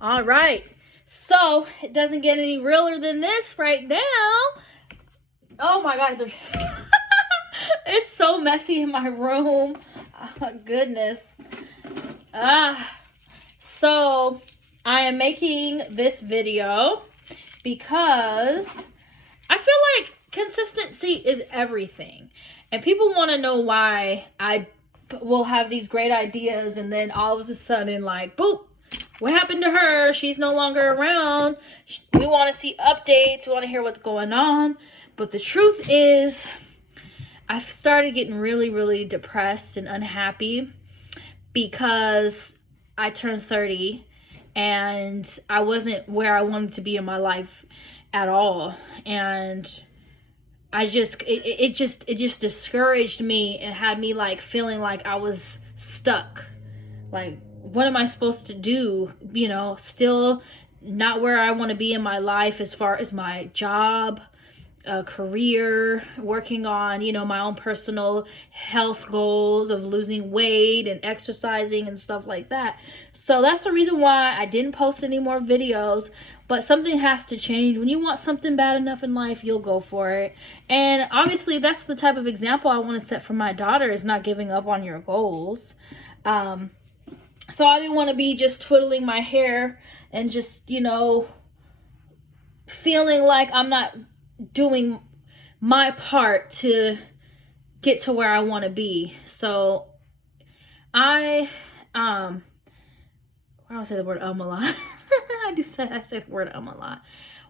All right. So it doesn't get any realer than this right now. Oh my God. It's so messy in my room. Oh, goodness. So I am making this video because I feel like consistency is everything. And people want to know why I will have these great ideas and then all of a sudden, like, boop, what happened to her? She's no longer around. We want to see updates. We want to hear what's going on. But the truth is, I've started getting really, really depressed and unhappy because I turned 30 and I wasn't where I wanted to be in my life at all. And it just discouraged me and had me like feeling like I was stuck. Like, what am I supposed to do? You know, still not where I want to be in my life as far as my job, career, working on, you know, my own personal health goals of losing weight and exercising and stuff like that. So that's the reason why I didn't post any more videos. But something has to change. When you want something bad enough in life, you'll go for it. And obviously that's the type of example I want to set for my daughter, is not giving up on your goals. So I didn't want to be just twiddling my hair and just, you know, feeling like I'm not doing my part to get to where I want to be. So I don't say the word a lot. I say the word a lot.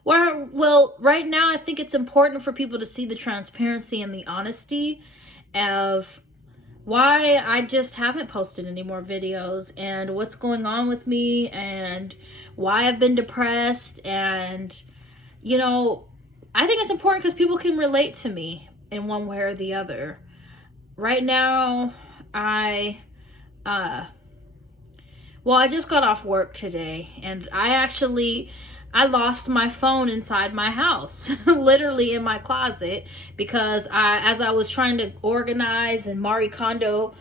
Well, right now I think it's important for people to see the transparency and the honesty of why I just haven't posted any more videos and what's going on with me and why I've been depressed. And, you know, I think it's important because people can relate to me in one way or the other. Right now, I just got off work today, and I lost my phone inside my house, literally in my closet, because as I was trying to organize and Marie Kondo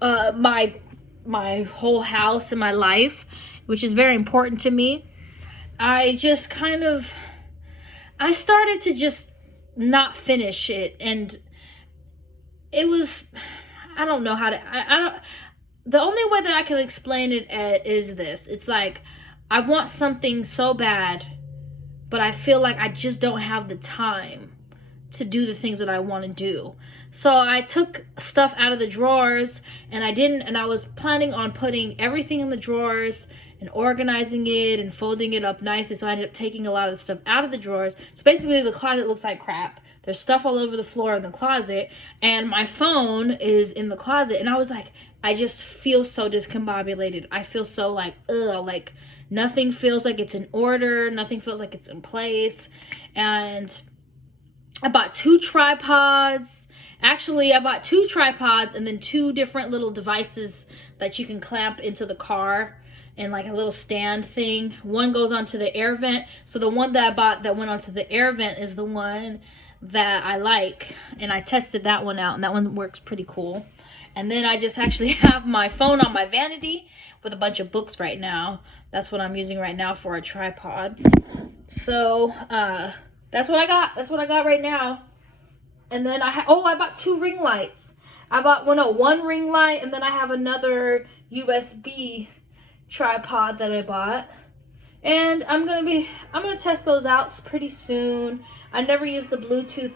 my whole house and my life, which is very important to me, I started to just not finish it. And it was, I don't know how to, the only way that I can explain it is this. It's like, I want something so bad, but I feel like I just don't have the time to do the things that I want to do. So I took stuff out of the drawers, and I was planning on putting everything in the drawers and organizing it and folding it up nicely. So I ended up taking a lot of the stuff out of the drawers. So basically the closet looks like crap. There's stuff all over the floor in the closet, and my phone is in the closet. And I was like, I just feel so discombobulated. I feel so like, ugh, like nothing feels like it's in order. Nothing feels like it's in place. And I bought 2 tripods. Actually, I bought 2 tripods and then 2 different little devices that you can clamp into the car, and like a little stand thing. One goes onto the air vent. So the one that I bought that went onto the air vent is the one that I like, and I tested that one out, and that one works pretty cool. And then I just actually have my phone on my vanity with a bunch of books right now. That's what I'm using right now for a tripod. So that's what I got. That's what I got right now. And then I bought 2 ring lights. I bought one ring light, and then I have another USB tripod that I bought. And I'm gonna test those out pretty soon. I never used the Bluetooth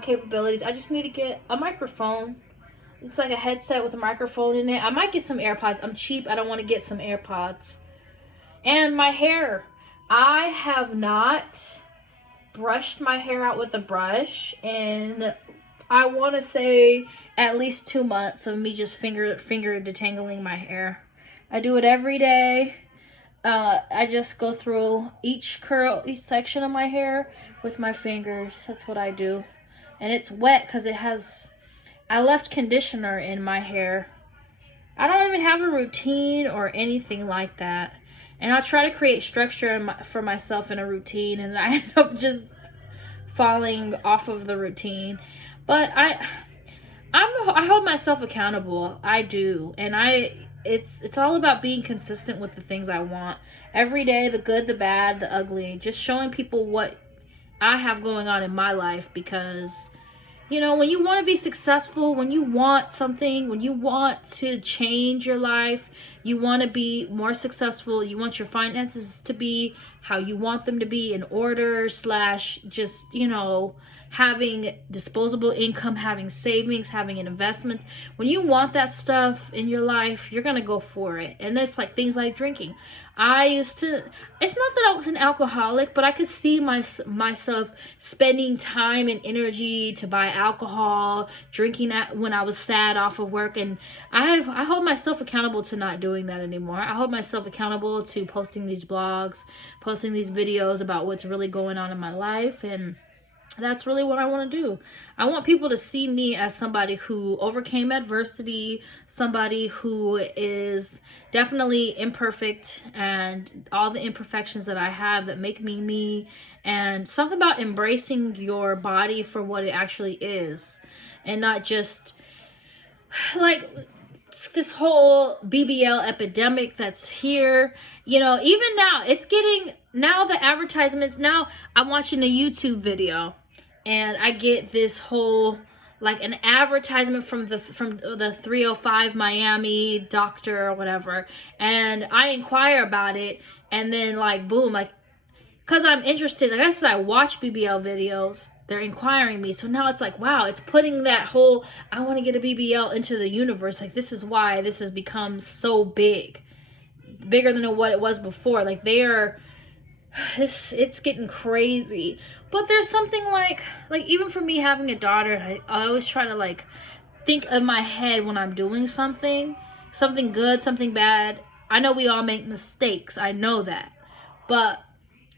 capabilities. I just need to get a microphone. It's like a headset with a microphone in it. I might get some AirPods. I'm cheap. I don't want to get some AirPods. And my hair. I have not brushed my hair out with a brush, and I want to say at least 2 months of me just finger detangling my hair. I do it every day. I just go through each section of my hair with my fingers. That's what I do. And it's wet because I left conditioner in my hair. I don't even have a routine or anything like that. And I'll try to create structure for myself in a routine, and I end up just falling off of the routine. But I hold myself accountable. I do. And it's all about being consistent with the things I want every day, the good, the bad, the ugly, just showing people what I have going on in my life. Because you know, when you want to be successful, when you want something, when you want to change your life, you want to be more successful, you want your finances to be how you want them to be, in order, slash just, you know, having disposable income, having savings, having investments. When you want that stuff in your life, you're going to go for it. And there's like things like drinking. I used to, it's not that I was an alcoholic, but I could see myself spending time and energy to buy alcohol, drinking when I was sad off of work. And I hold myself accountable to not doing that anymore. I hold myself accountable to posting these blogs, posting these videos about what's really going on in my life. And that's really what I want to do. I want people to see me as somebody who overcame adversity, somebody who is definitely imperfect, and all the imperfections that I have that make me me, and something about embracing your body for what it actually is, and not just like this whole BBL epidemic that's here. You know, even now it's getting, now the advertisements, now I'm watching a YouTube video and I get this whole, like, an advertisement from the 305 Miami doctor or whatever, and I inquire about it, and then like boom, like, because I'm interested, like I said, I watch BBL videos, they're inquiring me. So now it's like, wow, it's putting that whole, I want to get a BBL into the universe. Like, this is why this has become so big, bigger than what it was before. Like, it's getting crazy. But there's something like even for me having a daughter, I always try to like think in my head when I'm doing something good, something bad. I know we all make mistakes, I know that, but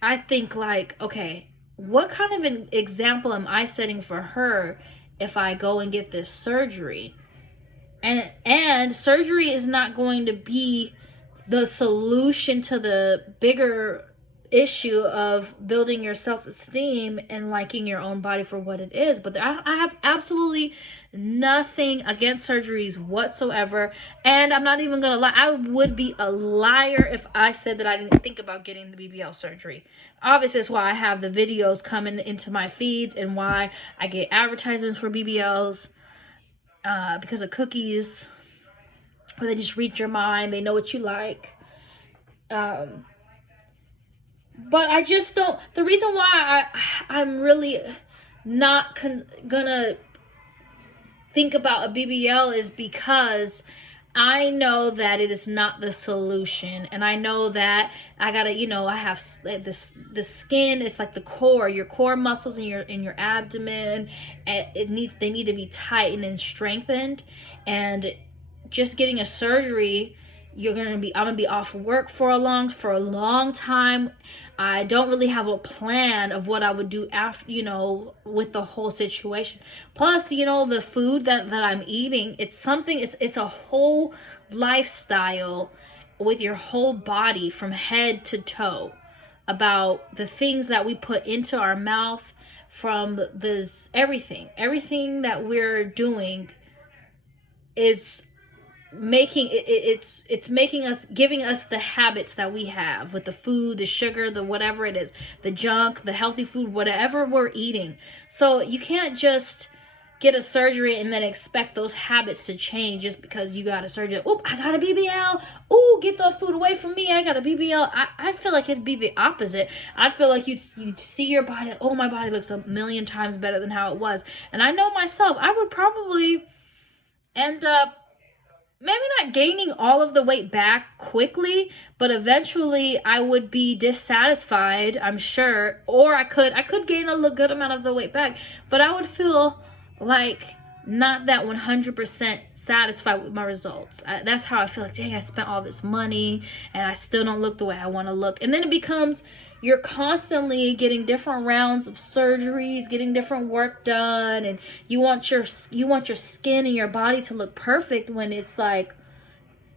I think like, okay, what kind of an example am I setting for her if I go and get this surgery? And surgery is not going to be the solution to the bigger issue of building your self-esteem and liking your own body for what it is. But I have absolutely nothing against surgeries whatsoever, and I'm not even gonna lie, I would be a liar if I said that I didn't think about getting the BBL surgery. Obviously, that's why I have the videos coming into my feeds and why I get advertisements for BBLs, because of cookies, where they just read your mind, they know what you like. But I just don't, the reason why I'm really not gonna think about a BBL is because I know that it is not the solution, and I know that I gotta, you know, I have this, the skin is like the core, your core muscles in your abdomen, and they need to be tightened and strengthened. And just getting a surgery, I'm gonna be off work for a long time. I don't really have a plan of what I would do after, you know, with the whole situation. Plus, you know, the food that I'm eating, it's a whole lifestyle with your whole body from head to toe, about the things that we put into our mouth, from this everything that we're doing is making it's making us, giving us the habits that we have with the food, the sugar, the whatever it is, the junk, the healthy food, whatever we're eating. So you can't just get a surgery and then expect those habits to change just because you got a surgery. Oh, I got a BBL. Oh, get the food away from me, I got a BBL. I feel like it'd be the opposite. I feel like you'd see your body, oh, my body looks a million times better than how it was. And I know myself, I would probably end up maybe not gaining all of the weight back quickly, but eventually I would be dissatisfied, I'm sure. Or I could gain a good amount of the weight back, but I would feel like not that 100% satisfied with my results. That's how I feel like, dang, I spent all this money and I still don't look the way I want to look. And then it becomes, you're constantly getting different rounds of surgeries, getting different work done, and you want your skin and your body to look perfect, when it's like,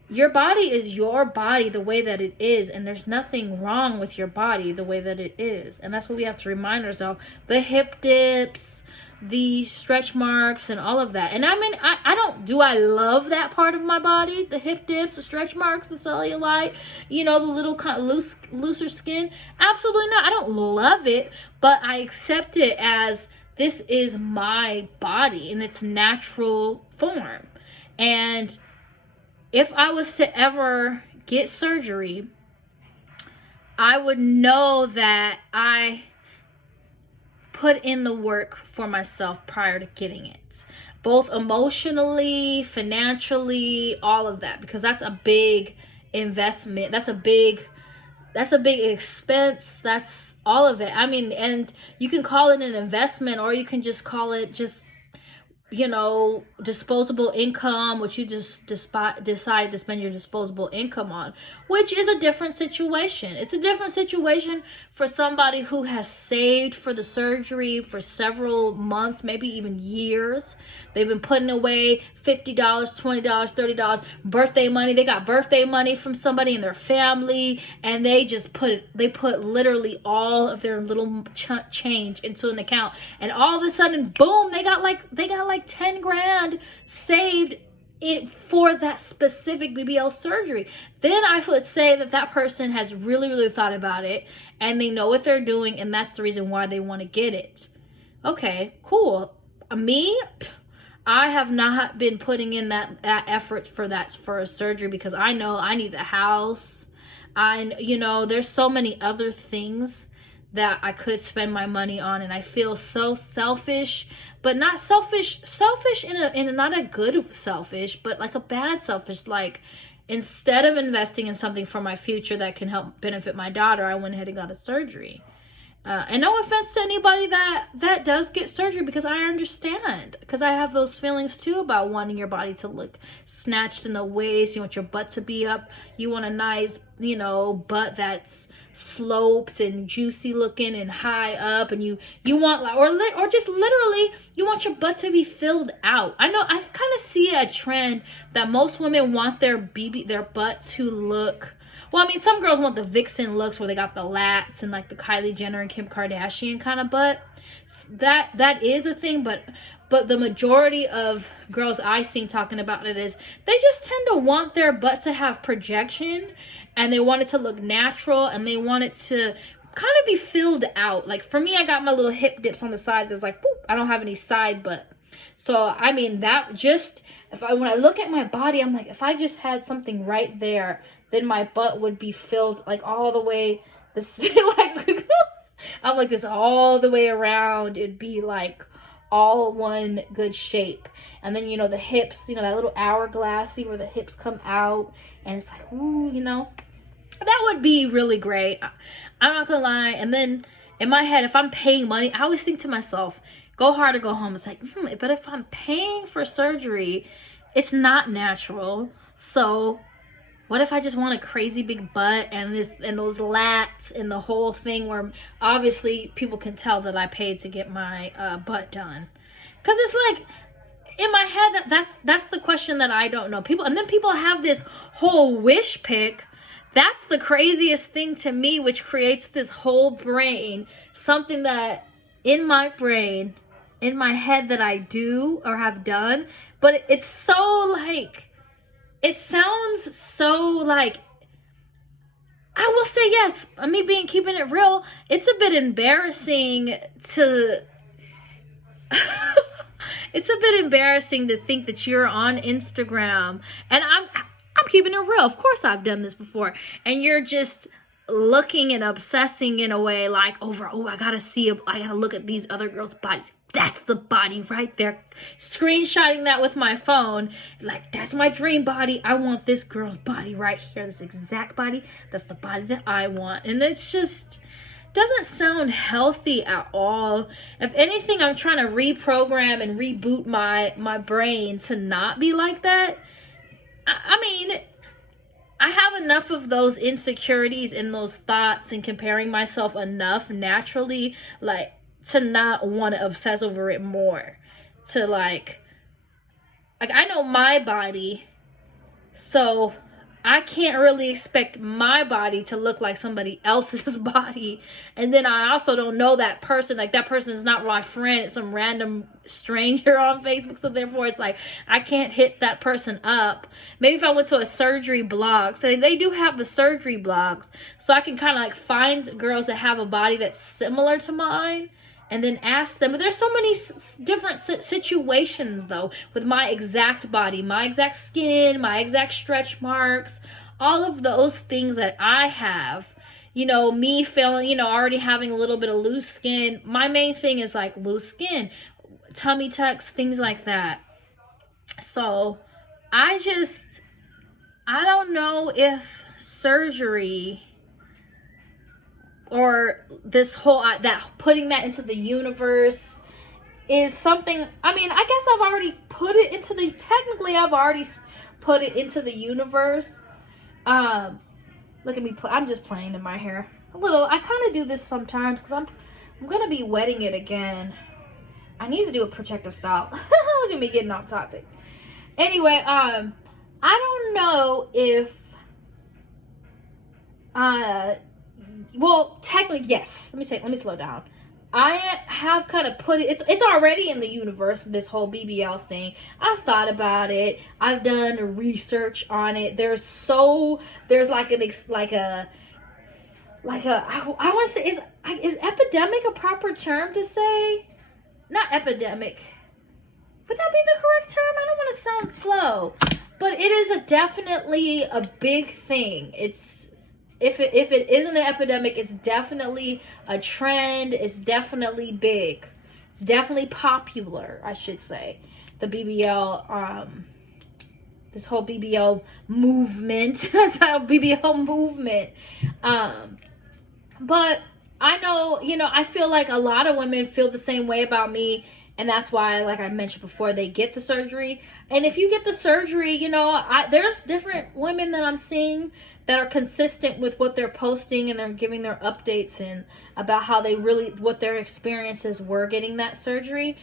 your body is your body the way that it is, and there's nothing wrong with your body the way that it is. And that's what we have to remind ourselves. The hip dips, the stretch marks and all of that. And I mean, I don't, do I love that part of my body? The hip dips, the stretch marks, the cellulite, you know, the little kind of looser skin? Absolutely not. I don't love it, but I accept it as this is my body in its natural form. And if I was to ever get surgery, I would know that I put in the work for myself prior to getting it, both emotionally, financially, all of that, because that's a big investment. That's a big expense. That's all of it. I mean, and you can call it an investment, or you can just call it just, you know, disposable income, which you just decide to spend your disposable income on, which is a different situation. It's a different situation for somebody who has saved for the surgery for several months, maybe even years. They've been putting away $50, $20, $30 birthday money. They got birthday money from somebody in their family, and they just put literally all of their little change into an account, and all of a sudden, boom, they got like 10 grand saved it for that specific BBL surgery. Then I would say that that person has really thought about it, and they know what they're doing, and that's the reason why they want to get it. Okay, cool. Me, I have not been putting in that effort for a surgery, because I know I need the house. You know, there's so many other things that I could spend my money on, and I feel so selfish, but not selfish in a not a good selfish, but like a bad selfish. Like, instead of investing in something for my future that can help benefit my daughter, I went ahead and got a surgery. And no offense to anybody that does get surgery, because I understand, because I have those feelings too about wanting your body to look snatched in the waist. You want your butt to be up. You want a nice, you know, butt that's slopes and juicy looking and high up, and you want like, or just literally you want your butt to be filled out. I know I kind of see a trend that most women want their butt to look, well, I mean, some girls want the vixen looks where they got the lats and like the Kylie Jenner and Kim Kardashian kind of butt. That is a thing, but the majority of girls I've seen talking about it is they just tend to want their butt to have projection, and they want it to look natural, and they want it to kind of be filled out. Like for me, I got my little hip dips on the side. There's like, boop, I don't have any side butt. So I mean, that just, when I look at my body, I'm like, if I just had something right there, then my butt would be filled like all the way this like I'm like this all the way around. It'd be like all one good shape. And then, you know, the hips, you know, that little hourglassy where the hips come out, and it's like, ooh, you know, that would be really great. I'm not gonna lie. And then in my head, if I'm paying money, I always think to myself, go hard or go home. It's like, but if I'm paying for surgery, it's not natural. So what if I just want a crazy big butt and those lats and the whole thing, where obviously people can tell that I paid to get my butt done? Because it's like, in my head, that's the question that I don't know. And then people have this whole wish pick. That's the craziest thing to me, which creates this whole brain, something that in my brain, in my head, that I do or have done, but it's so like, it sounds so like, I will say, yes, me keeping it real, it's a bit embarrassing to it's a bit embarrassing to think that you're on Instagram, and I'm keeping it real. Of course I've done this before, and you're just looking and obsessing in a way like over, oh, I gotta look at these other girls' bodies. That's the body right there. Screenshotting that with my phone, like, that's my dream body. I want this girl's body right here. This exact body. That's the body that I want. And it's just doesn't sound healthy at all. If anything, I'm trying to reprogram and reboot my brain to not be like that. I mean, I have enough of those insecurities and those thoughts and comparing myself enough naturally, like, to not want to obsess over it more. To like I know my body, so I can't really expect my body to look like somebody else's body. And then I also don't know that person. Like, that person is not my friend. It's some random stranger on Facebook. So therefore, it's like, I can't hit that person up. Maybe if I went to a surgery blog. So they do have the surgery blogs. So I can kind of like find girls that have a body that's similar to mine and then ask them. But there's so many different situations, though, with my exact body, my exact skin, my exact stretch marks, all of those things that I have. You know, me feeling, you know, already having a little bit of loose skin. My main thing is like loose skin, tummy tucks, things like that. So I don't know if surgery or this whole that putting that into the universe is something. I mean, I guess I've already put it into the, technically I've already put it into the universe. Look at me, I'm just playing in my hair a little. I kind of do this sometimes because I'm gonna be wetting it again. I need to do a protective style. Look at me getting off topic. Anyway, I don't know if well, technically, yes. Let me slow down. I have kind of put it, it's already in the universe, this whole BBL thing. I've thought about it. I've done research on it. There's like a I want to say, is epidemic a proper term to say? Not epidemic. Would that be the correct term? I don't want to sound slow. But it is definitely a big thing. If it isn't an epidemic, it's definitely a trend. It's definitely big. It's definitely popular, I should say. The BBL, this whole BBL movement. That's how BBL movement. But I know, you know, I feel like a lot of women feel the same way about me. And that's why, like I mentioned before, they get the surgery. And if you get the surgery, you know, there's different women that I'm seeing that are consistent with what they're posting, and they're giving their updates and about how they really, what their experiences were getting that surgery. And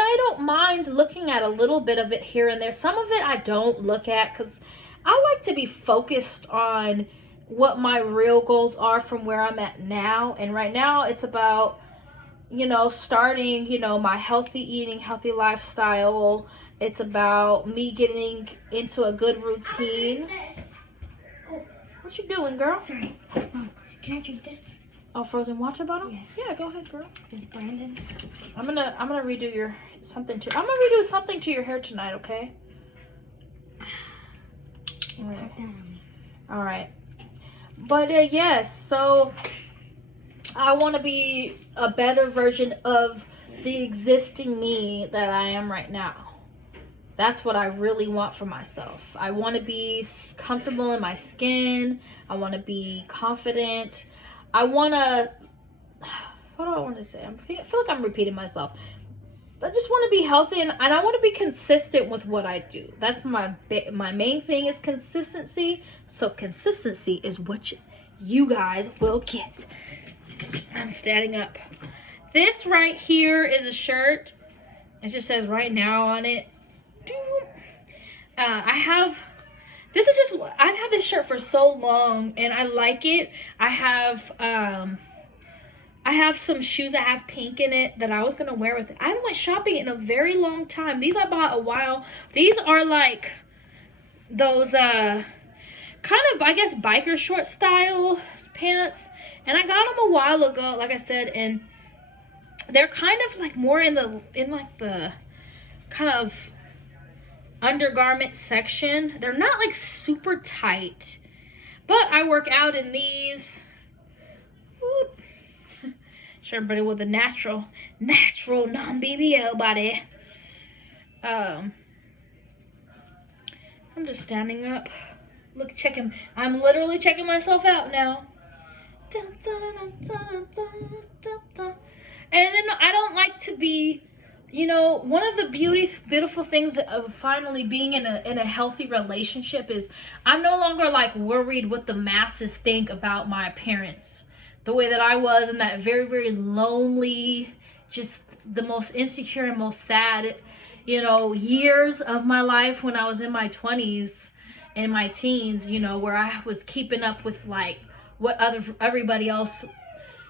I don't mind looking at a little bit of it here and there. Some of it I don't look at because I like to be focused on what my real goals are from where I'm at now. And right now it's about, you know, starting, you know, my healthy eating, healthy lifestyle. It's about me getting into a good routine. Oh, what you doing, girl? Sorry. Can I drink this? Oh, frozen water bottle? Yes. Yeah, go ahead, girl. It's Brandon's. I'm gonna redo your something to. I'm gonna redo something to your hair tonight, okay? All right. All right. But yes, so I want to be a better version of the existing me that I am right now. That's what I really want for myself. I want to be comfortable in my skin. I want to be confident. I want to, what do I want to say? I feel like I'm repeating myself. I just want to be healthy, and I want to be consistent with what I do. That's my main thing is consistency. So consistency is what you guys will get. I'm standing up. This right here is a shirt. It just says right now on it. I've had this shirt for so long and I like it. I have some shoes that have pink in it that I was gonna wear with it. I haven't went shopping in a very long time. These I bought a while. These are like those kind of, I guess, biker short style pants, and I got them a while ago, like I said, and they're kind of like more in like the kind of undergarment section. They're not like super tight, but I work out in these. Whoop. Show everybody with a natural non-BBL body. I'm just standing up. Look, checking. I'm literally checking myself out now. And then I don't like to be, you know, one of the beautiful things of finally being in a healthy relationship is I'm no longer like worried what the masses think about my appearance. The way that I was in that very, very lonely, just the most insecure and most sad, you know, years of my life when I was in my 20s. in my teens, you know, where I was keeping up with like what everybody else,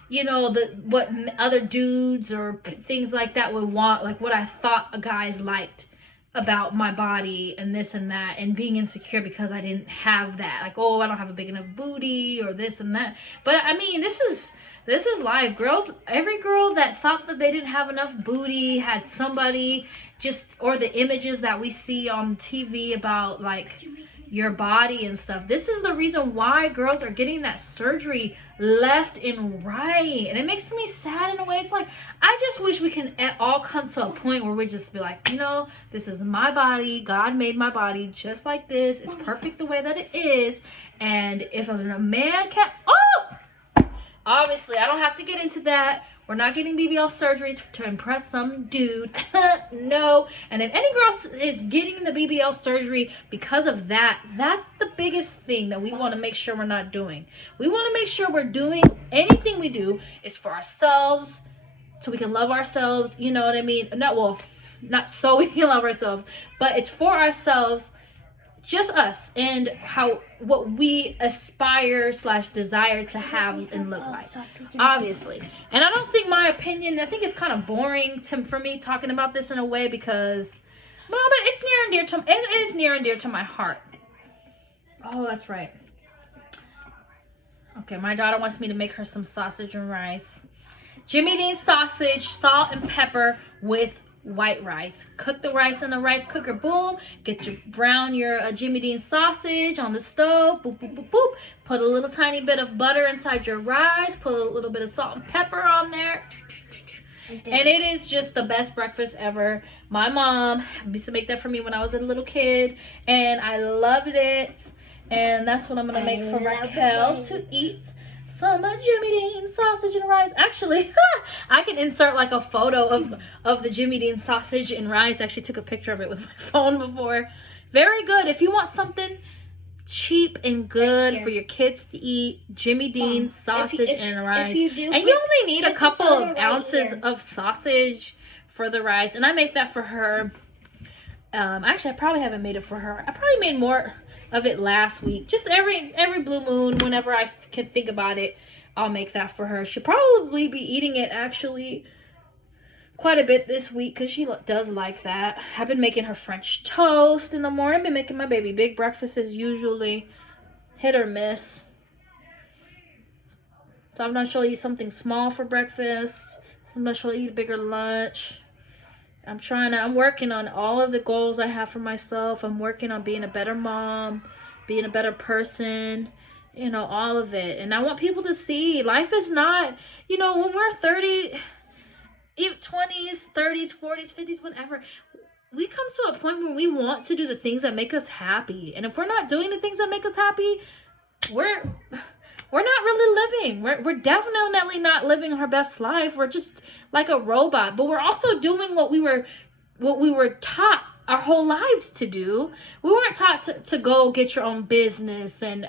you know, what other dudes or things like that would want, like what I thought guys liked about my body and this and that, and being insecure because I didn't have that, like, oh, I don't have a big enough booty or this and that. But I mean, this is life. Girls, every girl that thought that they didn't have enough booty had somebody just, or the images that we see on TV about like your body and stuff. This is the reason why girls are getting that surgery left and right, and it makes me sad in a way. It's like, I just wish we can all come to a point where we just be like, you know, this is my body, God made my body just like this, it's perfect the way that it is, and if a man can't, obviously I don't have to get into that. We're not getting BBL surgeries to impress some dude. No. And if any girl is getting the BBL surgery because of that, that's the biggest thing that we want to make sure we're not doing. We want to make sure we're doing anything we do is for ourselves, so we can love ourselves. You know what I mean? Not so we can love ourselves, but it's for ourselves, just us, and what we aspire / desire to have and look like, obviously. And I don't think my opinion, I think it's kind of boring for me talking about this in a way, because well, but it is near and dear to my heart. Oh, that's right. Okay, my daughter wants me to make her some sausage and rice. Jimmy Dean sausage, salt and pepper with white rice. Cook the rice in the rice cooker. Boom. Get your Jimmy Dean sausage on the stove. Boop, boop, boop, boop. Put a little tiny bit of butter inside your rice. Put a little bit of salt and pepper on there. And it is just the best breakfast ever. My mom used to make that for me when I was a little kid, and I loved it. And that's what I'm gonna make for Raquel to eat. Some Jimmy Dean sausage and rice. Actually, I can insert like a photo of the Jimmy Dean sausage and rice. I actually took a picture of it with my phone before. Very good. If you want something cheap and good for your kids to eat, Jimmy Dean sausage and rice. And you only need a couple of ounces of sausage for the rice. And I make that for her. Actually, I probably haven't made it for her. I probably made more of it last week. Just every blue moon, whenever I can think about it, I'll make that for her. She'll probably be eating it actually quite a bit this week, because she does like that. I've been making her French toast in the morning. I've been making my baby big breakfast as usually. Hit or miss. Sometimes she'll eat something small for breakfast. Sometimes she'll eat a bigger lunch. I'm working on all of the goals I have for myself. I'm working on being a better mom, being a better person, you know, all of it. And I want people to see life is not, you know, when we're 30, even 20s, 30s, 40s, 50s, whatever, we come to a point where we want to do the things that make us happy. And if we're not doing the things that make us happy, we're not really living. We're definitely not living our best life. We're just like a robot. But we're also doing what we were taught our whole lives to do. We weren't taught to go get your own business and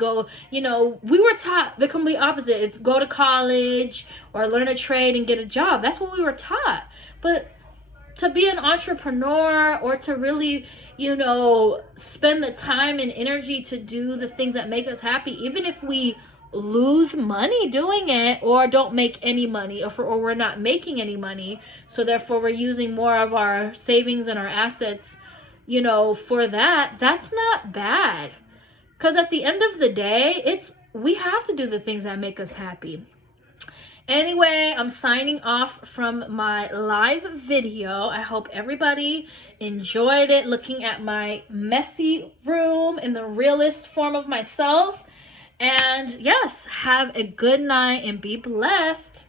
go, you know, we were taught the complete opposite. It's go to college or learn a trade and get a job. That's what we were taught. But to be an entrepreneur, or to really, you know, spend the time and energy to do the things that make us happy, even if we lose money doing it, or don't make any money, or we're not making any money, so therefore we're using more of our savings and our assets, you know, for that's not bad. Because at the end of the day, we have to do the things that make us happy. Anyway, I'm signing off from my live video. I hope everybody enjoyed it, looking at my messy room in the realest form of myself. And yes, have a good night and be blessed.